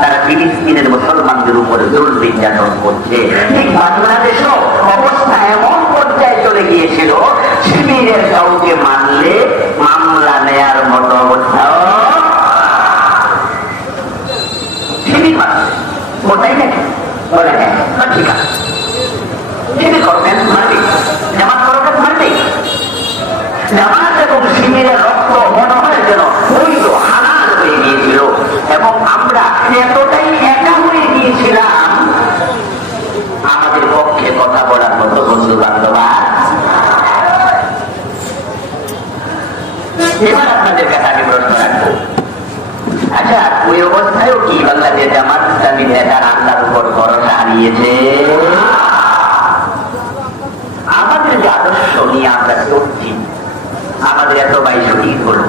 তারা ফিলিস্তিনের মুসলমানদের উপরে জুলুম নির্যাতন করছে। ঠিক বাংলাদেশও অবস্থা এমন পর্যায়ে চলে গিয়েছিল, শিবিরের কাউকে মানলে মামলা নেয়ার মতো অবস্থাও শিবির মানছে। ওটাই নাকি বলে হ্যাঁ ঠিক আছে, শিবির করবেন মানবে, জামাত করবেন মানবে। জামাত এবং শিবিরের রক্ত মনে হয় যেন বৈধ হালাল হয়ে গিয়েছিল, এবং আমরা এতটাই একা হয়ে গিয়েছিলাম আমাদের পক্ষে কথা বলার মতো বন্ধু বান্ধব। এবার আপনাদের কাছে আমি প্রশ্ন রাখবো, আচ্ছা ওই অবস্থায়ও কি বাংলাদেশ জামাত ইসলামী নেতার আল্লাহর উপর ভরসা হারিয়েছে? আমাদের যে আদর্শ নিয়ে আমরা চলছি, আমাদের এত বাইশ কি হলো?